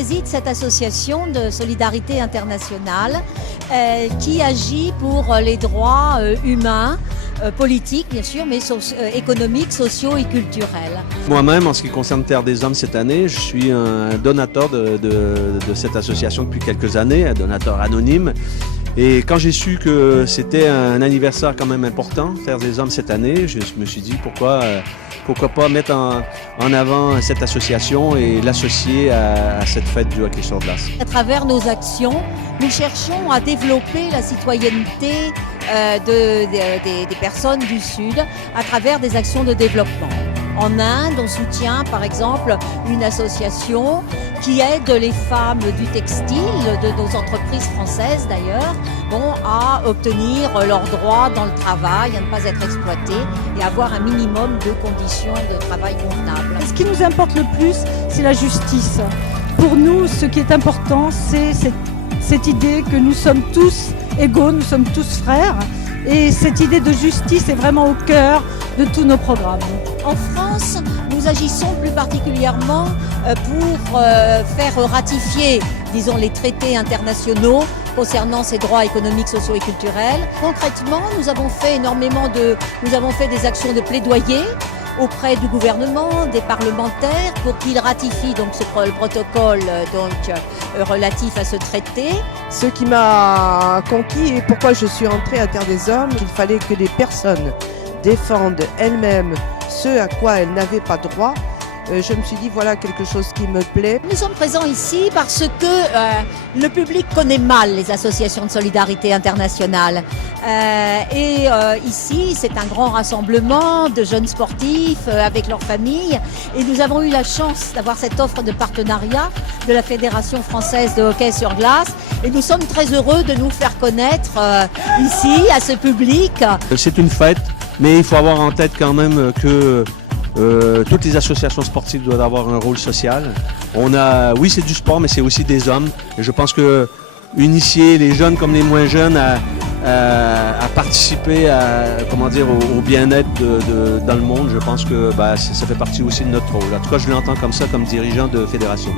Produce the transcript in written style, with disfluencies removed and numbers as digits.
préside cette association de solidarité internationale qui agit pour les droits humains, politiques bien sûr, mais économiques, sociaux et culturels. Moi-même, en ce qui concerne Terre des Hommes cette année, je suis un donateur de cette association depuis quelques années, un donateur anonyme. Et quand j'ai su que c'était un anniversaire quand même important, Terre des Hommes cette année, je me suis dit pourquoi pas mettre en avant cette association et l'associer à cette fête du hockey sur glace. À travers nos actions, nous cherchons à développer la citoyenneté des personnes du Sud à travers des actions de développement. En Inde, on soutient par exemple une association qui aide les femmes du textile, de nos entreprises françaises d'ailleurs, à obtenir leurs droits dans le travail, à ne pas être exploitées et avoir un minimum de conditions de travail convenables. Ce qui nous importe le plus, c'est la justice. Pour nous, ce qui est important, c'est cette idée que nous sommes tous égaux, nous sommes tous frères. Et cette idée de justice est vraiment au cœur de tous nos programmes. En France, nous agissons plus particulièrement pour faire ratifier, disons, les traités internationaux concernant ces droits économiques, sociaux et culturels. Concrètement, nous avons fait des actions de plaidoyer auprès du gouvernement, des parlementaires, pour qu'ils ratifient donc le protocole relatif à ce traité. Ce qui m'a conquis et pourquoi je suis entrée à Terre des Hommes, il fallait que les personnes défendent elles-mêmes ce à quoi elles n'avaient pas droit. Je me suis dit, voilà quelque chose qui me plaît. Nous sommes présents ici parce que le public connaît mal les associations de solidarité internationale. Ici, c'est un grand rassemblement de jeunes sportifs avec leurs familles. Et nous avons eu la chance d'avoir cette offre de partenariat de la Fédération française de hockey sur glace. Et nous sommes très heureux de nous faire connaître ici, à ce public. C'est une fête, mais il faut avoir en tête quand même que toutes les associations sportives doivent avoir un rôle social. Oui, c'est du sport, mais c'est aussi des hommes. Et je pense que initier les jeunes comme les moins jeunes à participer au bien-être dans le monde, je pense que ça fait partie aussi de notre rôle. En tout cas, je l'entends comme ça, comme dirigeant de fédération.